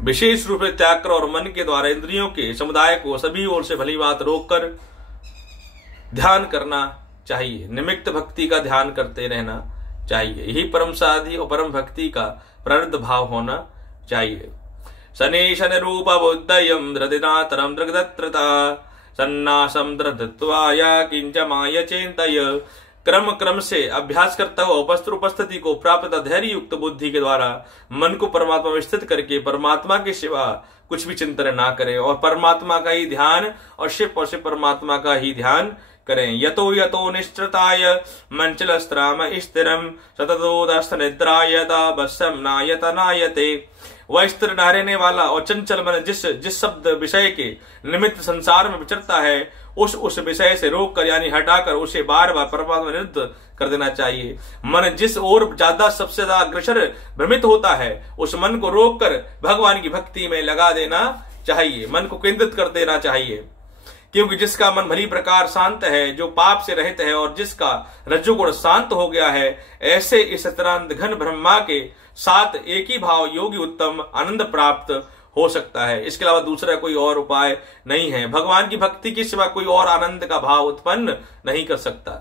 विशेष रूप से त्याग कर और मन के द्वारा इंद्रियों के समुदाय को सभी ओर से भली बात रोककर ध्यान करना चाहिए। निमित्त भक्ति का ध्यान करते रहना चाहिए। यही परम साधि और परम भक्ति का प्रारब्ध भाव होना चाहिए। शनेशन रूप बुद्धयम द्रदिनातरम दृगदत्रता सन्नासम द्रदत्वाया किंच माय चिंतय। क्रम क्रम से अभ्यास करता हुआ उपस्थिति को प्राप्त धैर्य युक्त बुद्धि के द्वारा मन को परमात्मा में स्थित करके परमात्मा के सिवा कुछ भी चिंतन ना करें और परमात्मा का ही ध्यान और शिव परमात्मा का ही ध्यान करें। यतो यतो निश्चिताय मंचलस्त्राम स्थिरम सततोदस्थ निद्राय दाबस्यम नायत नायते। वह स्थिर न रहने वाला और चंचल मन जिस शब्द विषय के निमित्त संसार में विचरता है उस विषय से रोक कर यानी हटाकर उसे बार बार परमात्मा निरुद्ध कर देना चाहिए। मन जिस ओर ज्यादा सबसे ज्यादा अग्रसर भ्रमित होता है उस मन को रोक कर भगवान की भक्ति में लगा देना चाहिए। मन को केंद्रित कर देना चाहिए, क्योंकि जिसका मन भली प्रकार शांत है, जो पाप से रहित है और जिसका रज्जुगुण शांत हो गया है, ऐसे इस तरह घन ब्रह्मा के साथ एक ही भाव योगी उत्तम आनंद प्राप्त हो सकता है। इसके अलावा दूसरा कोई और उपाय नहीं है। भगवान की भक्ति के सिवा कोई और आनंद का भाव उत्पन्न नहीं कर सकता।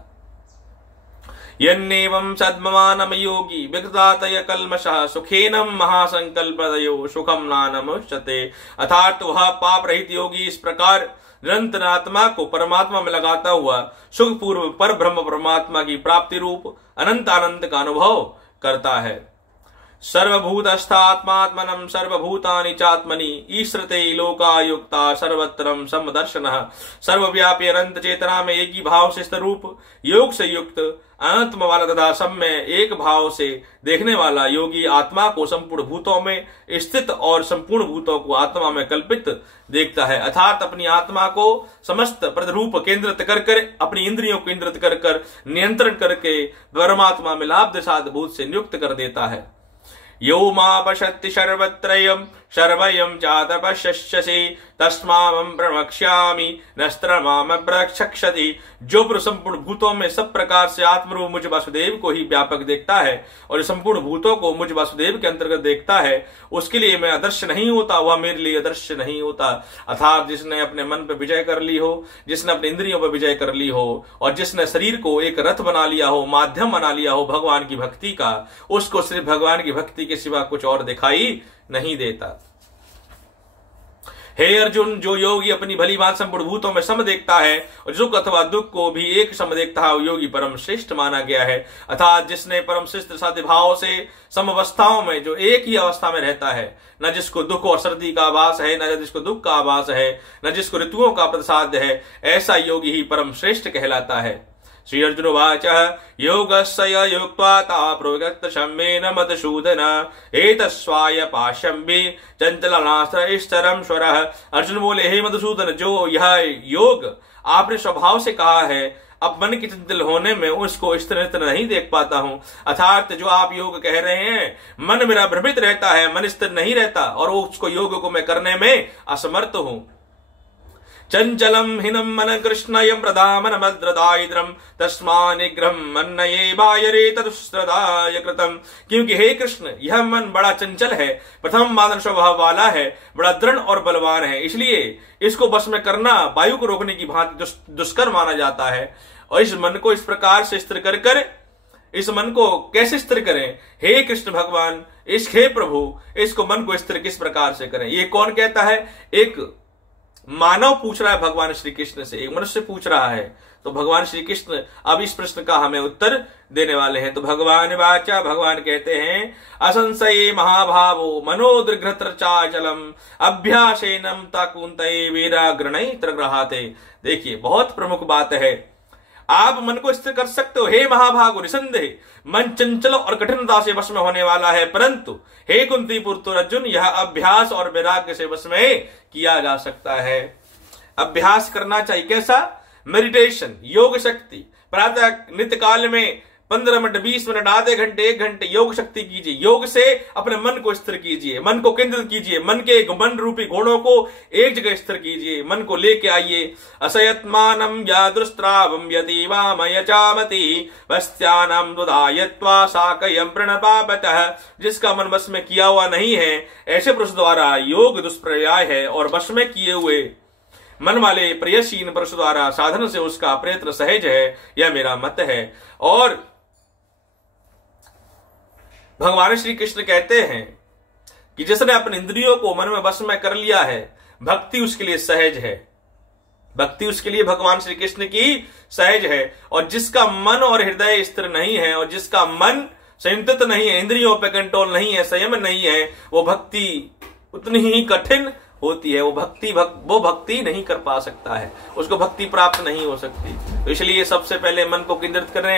यन्नेवं सद्ममानम योगी विगतातय कल्मषः सुखेनम महासंकल्पदयो सुखम नानमुच्यते। अर्थात वह पाप रहित योगी इस प्रकार निरंतर आत्मा को परमात्मा में लगाता हुआ सुख पूर्व पर ब्रह्म परमात्मा की प्राप्ति रूप अनंत आनंद का अनुभव करता है। सर्वभूतस्थात्मात्मनं सर्वभूतानि चात्मनि ईश्रते लोकायुक्ता सर्वत्रम समदर्शनः। सर्वव्यापी अनंत चेतना में एक ही भाव से स्थित रूप योग से युक्त अनंतम वाला तथा सब में एक भाव से देखने वाला योगी आत्मा को संपूर्ण भूतों में स्थित और संपूर्ण भूतों को आत्मा में कल्पित देखता है। अर्थात अपनी आत्मा को समस्त प्रतिरूप केंद्रित कर अपनी इंद्रियों को केंद्रित कर नियंत्रण करके परमात्मा में लाभ दिशाद भूत से नियुक्त कर देता है। यो मा पश्यति सर्वत्रयं सर्वयं चातपश्यसि तस्मामं प्रवक्ष्यामि नस्त्र माम प्रचक्षति। जो पुरुष संपूर्ण भूतों में सब प्रकार से आत्मरूप मुझ वासुदेव को ही व्यापक देखता है और संपूर्ण भूतों को मुझ वासुदेव के अंतर्गत देखता है, उसके लिए मैं अदृश्य नहीं होता, वह मेरे लिए अदृश्य नहीं होता। अर्थात जिसने अपने मन पर विजय कर ली हो, जिसने अपने इंद्रियों पर विजय कर ली हो और जिसने शरीर को एक रथ बना लिया हो, माध्यम बना लिया हो भगवान की भक्ति का, उसको सिर्फ भगवान की भक्ति के सिवा कुछ और दिखाई नहीं देता। हे अर्जुन, जो योगी अपनी भली बात संपूर्ण भूतों में सम देखता है और सुख अथवा दुख को भी एक सम देखता है, योगी परम श्रेष्ठ माना गया है। अर्थात जिसने परम श्रेष्ठ साध्य भाव से सम अवस्थाओं में जो एक ही अवस्था में रहता है, न जिसको दुख और सर्दी का आभास है, न जिसको दुख का आभास है, न जिसको ऋतुओं का प्रसाद है, ऐसा योगी ही परम श्रेष्ठ कहलाता है। श्री अर्जुन वाच योगस्य युक्त्वा ताप्रोगत शम्येन मधुसूदन एतस्वाय पाशम्बे चंचलनास्त्रम स्वरः। अर्जुन बोले, हे मधुसूदन, जो यह योग आपने स्वभाव से कहा है, अब मन के चंचल होने में उसको स्थिर नहीं देख पाता हूं। अर्थात जो आप योग कह रहे हैं, मन मेरा भ्रमित रहता है, मन स्थिर नहीं रहता और उसको योग को मैं करने में असमर्थ हूं। चंचलम हिनम मन कृष्णयम प्रदामन मद्रदायद्रम तस्मा निग्रहम मन्नये बायरे तदुस्त्रदाय कृतम। क्योंकि हे कृष्ण, यह मन बड़ा चंचल है, प्रथम मादन स्वभाव वाला है, बड़ा दृढ़ और बलवान है, इसलिए इसको बस में करना वायु को रोकने की भांति दुष्कर माना जाता है। और इस मन को इस प्रकार से स्थिर कर इस मन को कैसे स्थिर करें? हे कृष्ण भगवान, हे प्रभु, इसको मन को स्थिर किस प्रकार से करें? ये कौन कहता है? एक मानव पूछ रहा है भगवान श्री कृष्ण से, एक मनुष्य पूछ रहा है। तो भगवान श्री कृष्ण अब इस प्रश्न का हमें उत्तर देने वाले हैं। तो भगवान वाचा, भगवान कहते हैं, असंशये महाभावो मनोदृघ्रतचाचलम अभ्यासेनम ताकुंतये वीराग्रणैत्र ग्रहाते। देखिए, बहुत प्रमुख बात है। आप मन को स्थिर कर सकते हो हे महाभागो, निसंदेह मन चंचल और कठिनता से वश में होने वाला है, परंतु हे कुंती पुत्र अर्जुन, यह अभ्यास और वैराग्य से वश में किया जा सकता है। अभ्यास करना चाहिए। कैसा? मेडिटेशन, योग शक्ति। प्रातः नित्य काल में 15 मिनट, 20 मिनट, आधे घंटे, 1 घंटे योग शक्ति कीजिए। योग से अपने मन को स्थिर कीजिए, मन को केंद्रित कीजिए, मन के मन रूपी घोड़ों को एक जगह स्थिर कीजिए, मन को लेके आइए। असयत्मानम यादृस्त्रावम यतीवामय चामति वस्त्यानम दुदायत्वा साकयम प्रणपापतः। जिसका मन वश में किया हुआ नहीं है, ऐसे पुरुष द्वारा योग दुष्प्रयाय है, और वश में किए हुए मन वाले प्रयशीन पुरुष द्वारा साधन से उसका प्रयत्न सहज है, यह मेरा मत है। और भगवान श्री कृष्ण कहते हैं कि जिसने अपने इंद्रियों को मन में वश में कर लिया है, भक्ति उसके लिए सहज है, भक्ति उसके लिए भगवान श्री कृष्ण की सहज है। और जिसका मन और हृदय स्थिर नहीं है, और जिसका मन संयमित नहीं है, इंद्रियों पे कंट्रोल नहीं है, संयम नहीं है, वो भक्ति उतनी ही कठिन होती है। वो भक्ति नहीं कर पा सकता है, उसको भक्ति प्राप्त नहीं हो सकती। तो इसलिए सबसे पहले मन को केंद्रित करें,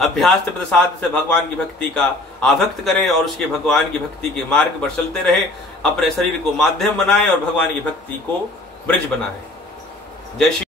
अभ्यास प्रसाद से भगवान की भक्ति का आभक्त करें, और उसके भगवान की भक्ति के मार्ग पर चलते रहे। अपने शरीर को माध्यम बनाएं और भगवान की भक्ति को ब्रिज बनाएं। जय श्री